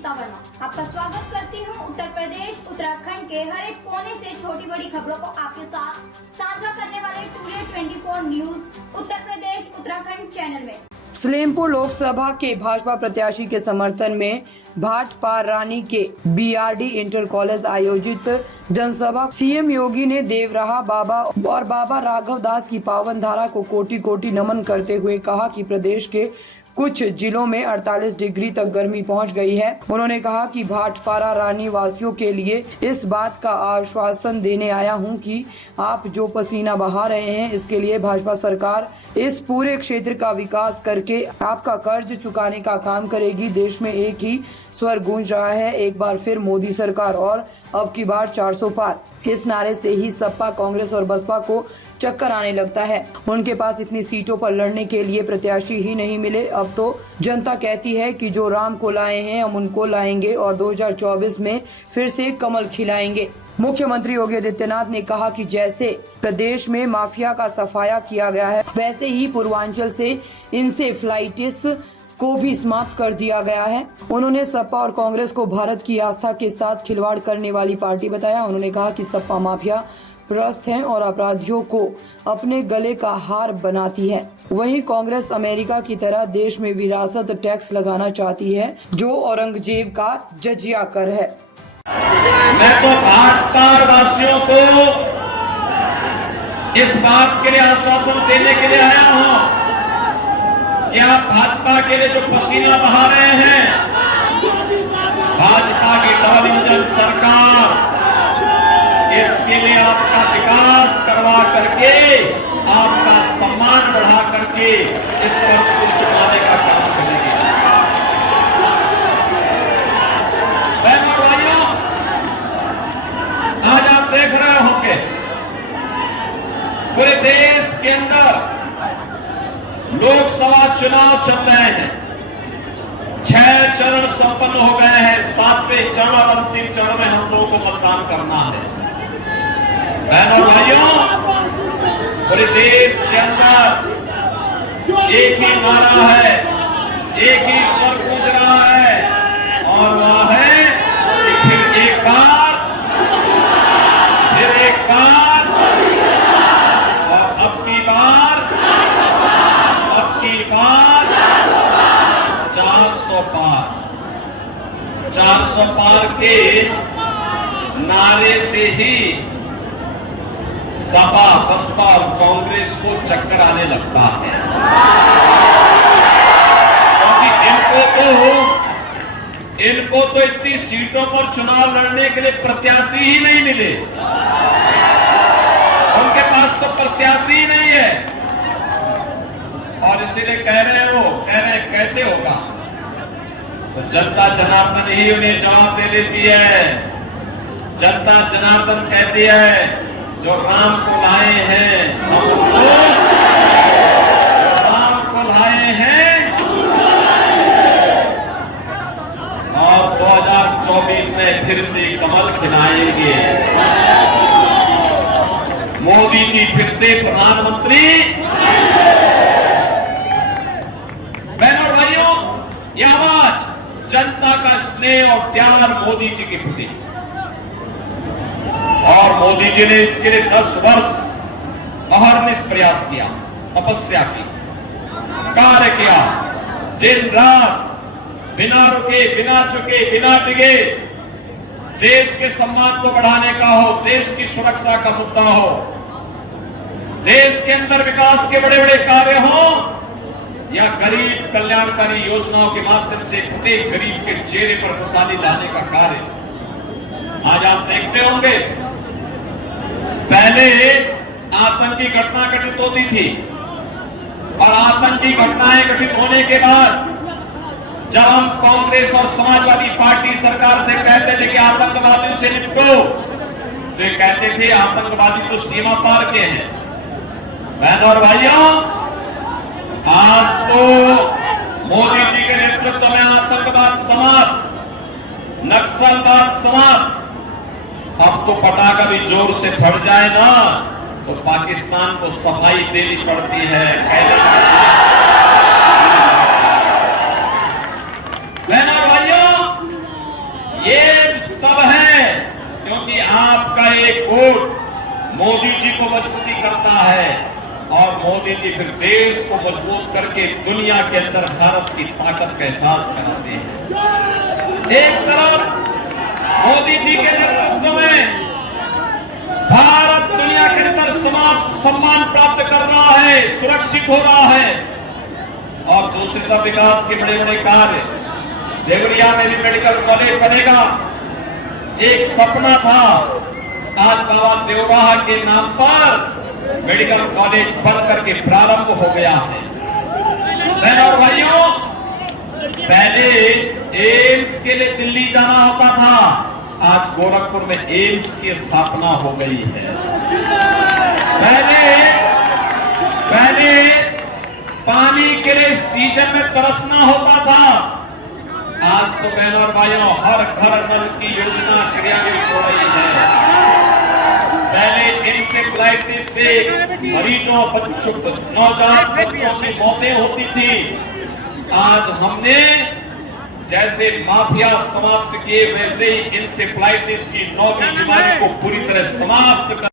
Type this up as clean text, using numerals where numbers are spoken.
गीता वर्मा आपका स्वागत करती हूं उत्तर प्रदेश उत्तराखंड के हर एक कोने से छोटी बड़ी खबरों को आपके साथ साझा करने वाले today 24 news Uttar Pradesh Uttarakhand channel में। सलेमपुर लोकसभा के भाजपा प्रत्याशी के समर्थन में भाटपारानी के बीआरडी इंटर कॉलेज आयोजित जनसभा सीएम योगी ने देवराहा बाबा और बाबा राघव दास की पावन धारा को कोटि कोटि नमन करते हुए कहा कि प्रदेश के कुछ जिलों में 48 डिग्री तक गर्मी पहुंच गई है। उन्होंने कहा कि भाटपारानी वासियों के लिए इस बात का आश्वासन देने आया हूं कि आप जो पसीना बहा रहे हैं इसके लिए भाजपा सरकार इस पूरे क्षेत्र का विकास करके आपका कर्ज चुकाने का काम करेगी। देश में एक ही स्वर गूंज रहा है, एक बार फिर मोदी सरकार और अब की बार 400 पार। इस नारे से ही सपा, कांग्रेस और बसपा को चक्कर आने लगता है। उनके पास इतनी सीटों पर लड़ने के लिए प्रत्याशी ही नहीं मिले। अब तो जनता कहती है कि जो राम को लाए हैं हम उनको लाएंगे और 2024 में फिर से कमल खिलाएंगे। मुख्यमंत्री योगी आदित्यनाथ ने कहा कि जैसे प्रदेश में माफिया का सफाया किया गया है, वैसे ही पूर्वांचल से इंसेफ्लाइटिस को भी समाप्त कर दिया गया है। उन्होंने सपा और कांग्रेस को भारत की आस्था के साथ खिलवाड़ करने वाली पार्टी बताया। उन्होंने कहा कि सपा माफिया प्रस्त हैं और अपराधियों को अपने गले का हार बनाती है। वहीं कांग्रेस अमेरिका की तरह देश में विरासत टैक्स लगाना चाहती है, जो औरंगजेब का जजिया कर है। मैं तो भाटपार वासियों को इस बात के लिए आश्वासन देने के लिए आया हूं कि आप भाजपा के लिए जो पसीना बहा रहे हैं, भाजपा की गठबंधन सरकार इसके लिए आपका विकास करवा करके, आपका सम्मान बढ़ा करके इस कर्ज को चुकाने का काम करेगी। बहनों और भाइयों, आज आप देख रहे होंगे पूरे देश के अंदर लोकसभा चुनाव चल रहे हैं। 6 चरण संपन्न हो गए हैं। 7वें चरण और अंतिम चरण में हम लोगों को मतदान करना है। बहनों भाइयों, पूरे देश के अंदर एक ही नारा है, एक ही स्वर गूंज रहा है और वह है कि फिर एक बार और अब की बार 400 पार के नारे से ही सपा, बसपा और कांग्रेस को चक्कर आने लगता है, क्योंकि इनको तो इतनी सीटों पर चुनाव लड़ने के लिए प्रत्याशी ही नहीं मिले। उनके पास तो प्रत्याशी ही नहीं है और इसीलिए कह रहे कैसे होगा। तो जनता जनार्दन ही उन्हें जवाब दे देती है। जनता जनार्दन कहती है जो राम को लाए हैं हम उनको, राम को लाए हैं और 2024 में फिर से कमल खिलाएंगे। मोदी जी फिर से प्रधानमंत्री। बहनों और भाइयों, यह आवाज जनता का स्नेह और प्यार मोदी जी के प्रति, और मोदी जी ने इसके लिए 10 वर्ष अहर्निश प्रयास किया, तपस्या की, कार्य किया, दिन रात बिना रुके, बिना चुके, बिना डिगे। देश के सम्मान को बढ़ाने का हो, देश की सुरक्षा का मुद्दा हो, देश के अंदर विकास के बड़े बड़े कार्य हो या गरीब कल्याणकारी योजनाओं के माध्यम से प्रत्येक गरीब के चेहरे पर खुशहाली लाने का कार्य। आज आप देखते होंगे पहले आतंकी घटना घटित होती थी और आतंकी घटनाएं घटित होने के बाद जब हम कांग्रेस और समाजवादी पार्टी सरकार से कहते थे कि आतंकवादियों से निपटो, तो ये कहते थे आतंकवादी तो सीमा पार के हैं। बहनों और भाइयों, आज तो मोदी जी के नेतृत्व में आतंकवाद समाप्त, नक्सलवाद समाप्त। अब तो पटाखा भी जोर से फट जाए ना तो पाकिस्तान को सफाई देनी पड़ती है। बहनों भाइयों, मोदी जी फिर देश को मजबूत करके दुनिया के अंदर भारत की ताकत का एहसास कराते हैं। एक तरफ मोदी जी के नेतृत्व में भारत दुनिया के अंदर सम्मान प्राप्त कर रहा है, सुरक्षित हो रहा है, और दूसरी तरफ विकास के बड़े बड़े कार्य। देवरिया में भी मेडिकल कॉलेज बनेगा, एक सपना था, आज बाबा देवराहा के नाम पर मेडिकल कॉलेज बन करके प्रारंभ हो गया है। बहनों और भाइयों, पहले एम्स के लिए दिल्ली जाना होता था, आज गोरखपुर में एम्स की स्थापना हो गई है। पहले पानी के लिए सीजन में तरसना होता था, आज तो बहनों और भाइयों हर घर नल की योजना क्रियान्वित हो रही है। पहले इंसेफ्लाइटिस से मरीजों नवजात बच्चों की मौतें होती थी, आज हमने जैसे माफिया समाप्त किए वैसे ही इंसेफ्लाइटिस की नौवीं बीमारी को पूरी तरह समाप्त कर